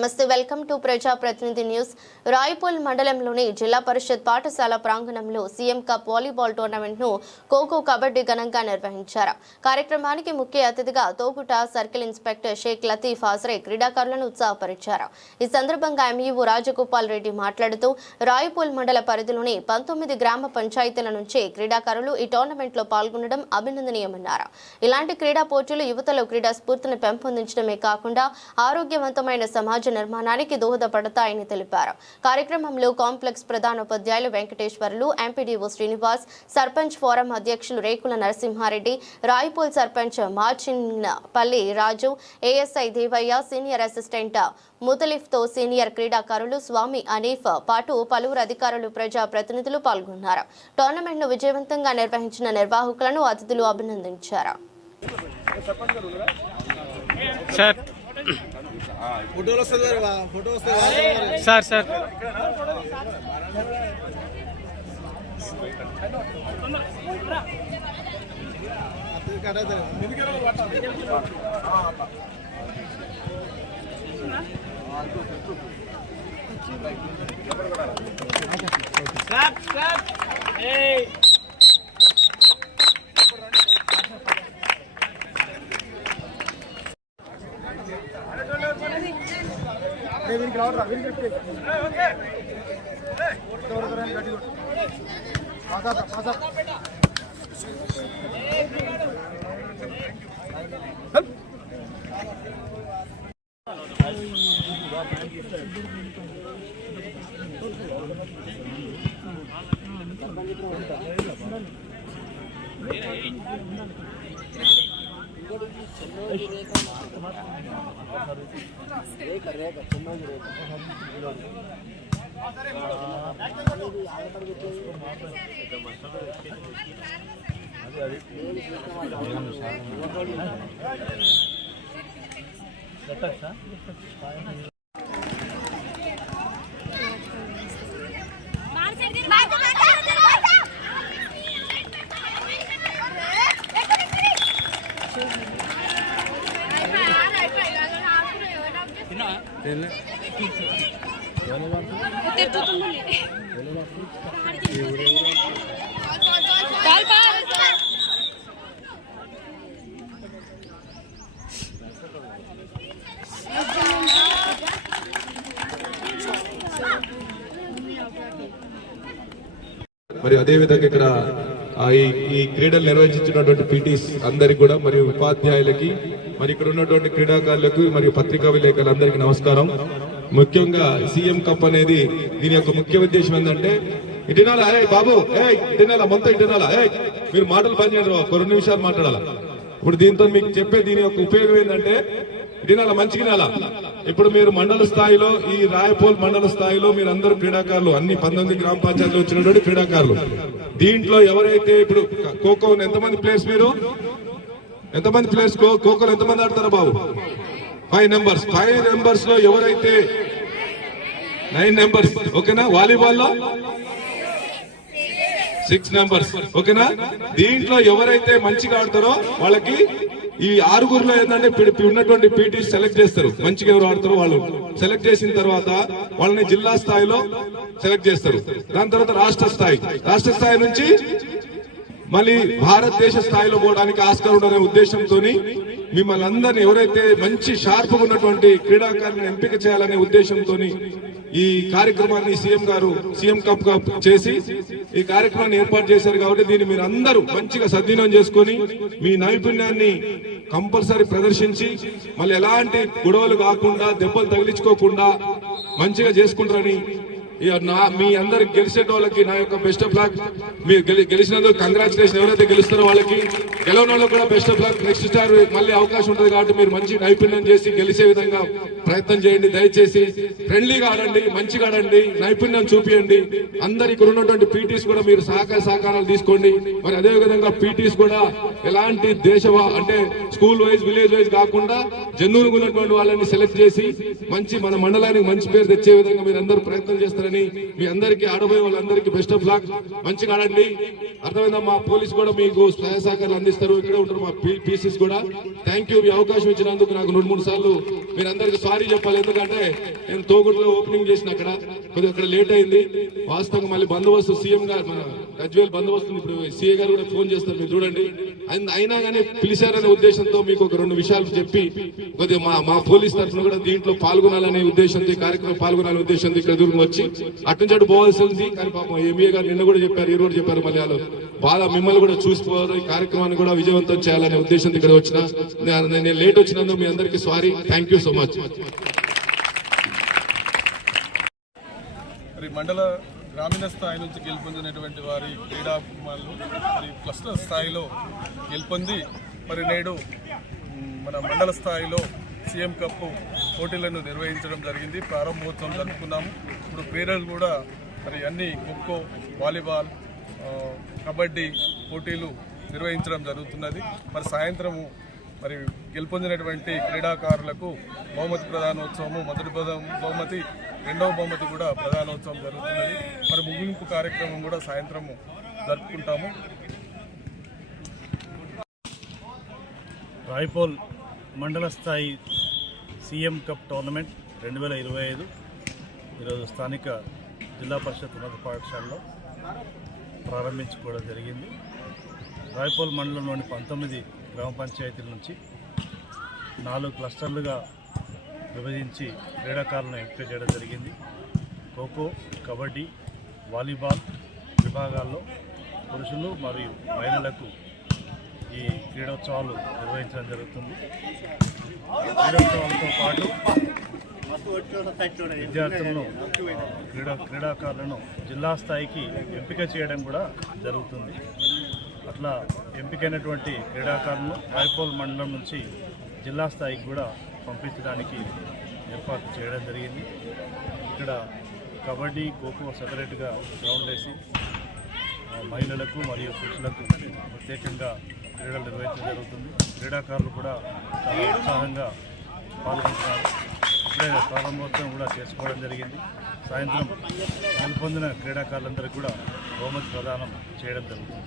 నమస్తే, welcome to ప్రజా ప్రతినిధి న్యూస్. రాయపూల్ మండలంలోని జిల్లా పరిషత్ పాఠశాల ప్రాంగణంలో సీఎం కప్ వాలీబాల్ టోర్నమెంట్ ను ఖోఖో కబడ్డీ ఘనంగా నిర్వహించారు. కార్యక్రమానికి ముఖ్య అతిథిగా తోగుట సర్కిల్ ఇన్స్పెక్టర్ షేక్ లతీఫ్ హాజరై క్రీడాకారులను ఉత్సాహపరిచారు. ఈ సందర్భంగా ఎంఈఓ రాజగోపాల్ రెడ్డి మాట్లాడుతూ రాయపూల్ మండల పరిధిలోని 19 గ్రామ పంచాయతీల నుంచి క్రీడాకారులు ఈ టోర్నమెంట్ లో పాల్గొనడం అభినందనీయమన్నారు. ఇలాంటి క్రీడా పోటీలు యువతలో క్రీడా స్ఫూర్తిని పెంపొందించడమే కాకుండా ఆరోగ్యవంతమైన సమాజ నిర్మాణానికి దోహదపడతాయని తెలిపారు. కార్యక్రమంలో కాంప్లెక్స్ ప్రధానోపాధ్యాయులు వెంకటేశ్వర్లు, ఎంపీడీఓ శ్రీనివాస్, సర్పంచ్ ఫోరం అధ్యక్షులు Rekula Narasimhareddy, Rayapool sarpanch Marchinpalli Raju, ASI Devaiah, senior assistant ముతలిఫ్తో సీనియర్ క్రీడాకారులు స్వామి అనీఫ్ పాటు పలువురు అధికారులు, ప్రజా ప్రతినిధులు పాల్గొన్నారు. టోర్నమెంట్ ను విజయవంతంగా నిర్వహించిన నిర్వాహకులను అతిథులు అభినందించారు. సార్ సార్ మరి అదే విధంగా ఇక్కడ ఈ క్రీడలు నిర్వహించినటువంటి పీటీస్ అందరికి కూడా మరియు ఉపాధ్యాయులకి మరి ఇక్కడ ఉన్నటువంటి క్రీడాకారులకు మరియు పత్రికా విలేకరులందరికీ నమస్కారం. ముఖ్యంగా సీఎం కప్ అనేది దీని యొక్క ముఖ్య ఉద్దేశం ఏంటంటే ఇటునాలా బాబు ఇటునాలా మొత్తం ఇటునాలా మీరు మాటలు పని చేయడం ఒక 2 నిమిషాలు మాట్లాడాలా. ఇప్పుడు దీంతో మీకు చెప్పే దీని యొక్క ఉపయోగం ఏంటంటే ఇటునాలా మంచిగా నెల. ఇప్పుడు మీరు మండల స్థాయిలో ఈ రాయపూల్ మండల స్థాయిలో మీరు అందరూ క్రీడాకారులు అన్ని 19 గ్రామ పంచాయతీలు వచ్చినటువంటి క్రీడాకారులు. దీంట్లో ఎవరైతే ఇప్పుడు ఖోఖో ఎంతమంది ప్లేయర్స్ మీరు ఎంతమంది ప్లేయర్స్ ఖోఖోలో ఎంతమంది ఆడతారా బాబు? 5 నెంబర్స్. 5 నెంబర్స్ లో ఎవరైతే 9 నెంబర్స్ ఓకేనా. వాలీబాల్ లో 6 నెంబర్స్ ఓకేనా. దీంట్లో ఎవరైతే మంచిగా ఆడతారో వాళ్ళకి ఈ 6గురిలో ఏంటంటే ఉన్నటువంటి పీటీ సెలెక్ట్ చేస్తారు. మంచిగా ఎవరు ఆడతారో వాళ్ళు సెలెక్ట్ చేసిన తర్వాత వాళ్ళని జిల్లా స్థాయిలో సెలెక్ట్ చేస్తారు. దాని తర్వాత రాష్ట్ర స్థాయి నుంచి మళ్ళీ భారతదేశ స్థాయిలో పోవడానికి ఆస్కారం ఉందనే ఉద్దేశంతో మిమ్మల్ని అందరినీ ఎవరైతే మంచి షార్ప్ గా ఉన్నటువంటి క్రీడాకారులను ఎంపిక చేయాలనే ఉద్దేశంతో ఈ కార్యక్రమాన్ని సీఎం కప్ చేసి ఈ కార్యక్రమాన్ని ఏర్పాటు చేశారు. కాబట్టి దీన్ని మీరు అందరూ మంచిగా సద్వినియోగం చేసుకుని మీ నైపుణ్యాన్ని కంపల్సరీ ప్రదర్శించి మళ్ళీ ఎలాంటి గొడవలు కాకుండా దెబ్బలు తగిలించుకోకుండా మంచిగా చేసుకుంటారని మీ అందరికి గెలిచే వాళ్ళకి నా యొక్క బెస్ట్ ఆఫ్ లక్. మీరు గెలిచినందుకు కంగ్రాచులేషన్. ఎవరైతే గెలుస్తారో వాళ్ళకి, గెలవని వాళ్ళకి కూడా best of luck. Next star మళ్ళీ అవకాశం ఉంటుంది కాబట్టి మీరు మంచి నైపుణ్యం చేసి గెలిచే విధంగా ప్రయత్నం చేయండి. దయచేసి ఫ్రెండ్లీగా ఆడండి, మంచిగా ఆడండి, నైపుణ్యం చూపియండి. అందరు ఇక్కడ ఉన్నటువంటి పీటీస్ కూడా మీరు సహకారాలు తీసుకోండి. మరి అదే విధంగా పీటీస్ కూడా ఎలాంటి అంటే స్కూల్ వైజ్ విలేజ్ వైజ్ కాకుండా జెన్యూన్గా ఉన్నటువంటి వాళ్ళని సెలెక్ట్ చేసి మన మండలానికి మంచి పేరు తెచ్చే విధంగా మీరు అందరూ ప్రయత్నం చేస్తారని చేయాలని మీ అందరికీ ఆడబోయే వాళ్ళందరికీ బెస్ట్ ఆఫ్ లక్. మంచిగా ఆడండి. అర్థమైందా? మా పోలీసు కూడా మీకు సహాయ సహకారాలు అందిస్తారు. ఇక్కడ ఉంటారు మా పీసీస్ కూడా. Thank you. ఈ అవకాశం ఇచ్చినందుకు నాకు 2-3 సార్లు మీరందరికీ సారీ చెప్పాలి. ఎందుకంటే నేను తోగుడులో ఓపెనింగ్ చేసిన అక్కడ కొద్దిగా అక్కడ లేట్ అయింది. వాస్తవంగా మళ్ళీ బందోబస్తు సీఎం గారు మన గజ్వేల్ బందోబస్తు ఇప్పుడు సీఏ గారు కూడా ఫోన్ చేస్తారు, మీరు చూడండి. అయినా కానీ పిలిచారనే ఉద్దేశంతో మీకు ఒక 2 విషయాలు చెప్పి కొద్దిగా మా పోలీస్ తరఫున కూడా దీంట్లో పాల్గొనాలనే ఉద్దేశంతో, ఈ కార్యక్రమం పాల్గొనాలనే ఉద్దేశంతో ఇక్కడ దూరం వచ్చి అటు పోవాల్సి ఉంది. కానీ పాపం ఎంఏ గారు నిన్న కూడా చెప్పారు, ఈ రోజు చెప్పారు, మళ్ళీ వాళ్ళు బాగా మిమ్మల్ని కూడా చూసిపోవాలి, ఈ కార్యక్రమాన్ని కూడా విజయవంతం చేయాలనే ఉద్దేశంతో ఇక్కడ వచ్చిన. నేను లేట్ వచ్చినందుకు మీ అందరికీ sorry. Thank you so much. మరి మండల గ్రామీణ స్థాయి నుంచి గెలుపొందినటువంటి వారి క్రీడాభిమానులు మరి క్లస్టర్ స్థాయిలో గెలుపొంది మరి నేడు మన మండల స్థాయిలో సీఎం కప్ పోటీలను నిర్వహించడం జరిగింది. ప్రారంభోత్సవం జరుపుకున్నాము. ఇప్పుడు క్రీడలు కూడా మరి అన్ని ఖోఖో, వాలీబాల్, కబడ్డీ పోటీలు నిర్వహించడం జరుగుతున్నది. మరి సాయంత్రము మరి గెలుపొందినటువంటి క్రీడాకారులకు బహుమతి ప్రదానోత్సవము, మొదటి బహుమతి, రెండవ బహుమతి కూడా ప్రదానోత్సవం జరుగుతున్నది. మరి ముగింపు కార్యక్రమం కూడా సాయంత్రము జరుపుకుంటాము. రాయపోల్ మండల స్థాయి సీఎం కప్ టోర్నమెంట్ 2025 ఈరోజు స్థానిక జిల్లా పరిషత్ ఉన్నత పాఠశాలలో ప్రారంభించుకోవడం జరిగింది. రాయపోల్ మండలంలోని 19 గ్రామ పంచాయతీల నుంచి 4 క్లస్టర్లుగా విభజించి క్రీడాకారులను ఎంపిక చేయడం జరిగింది. ఖోఖో, కబడ్డీ, వాలీబాల్ విభాగాల్లో పురుషులు మరియు మహిళలకు ఈ క్రీడోత్సవాలు నిర్వహించడం జరుగుతుంది. క్రీడోత్సవాలతో పాటు విద్యార్థులను క్రీడాకారులను జిల్లా స్థాయికి ఎంపిక చేయడం కూడా జరుగుతుంది. అట్లా ఎంపికైనటువంటి క్రీడాకారులను రాయపోల్ మండలం నుంచి జిల్లా స్థాయికి కూడా పంపించడానికి ఏర్పాటు చేయడం జరిగింది. ఇక్కడ కబడ్డీ, ఖోఖో సపరేట్గా గ్రౌండ్ వేసి మహిళలకు మరియు పురుషులకు ప్రత్యేకంగా క్రీడలు నిర్వహించడం జరుగుతుంది. క్రీడాకారులు కూడా చాలా ఉత్సాహంగా పాల్గొంటున్నారు. ఇప్పుడే ప్రారంభోత్సవం కూడా చేసుకోవడం జరిగింది. సాయంత్రం గెలుపొందిన క్రీడాకారులందరికీ కూడా బహుమతి ప్రదానం చేయడం జరుగుతుంది.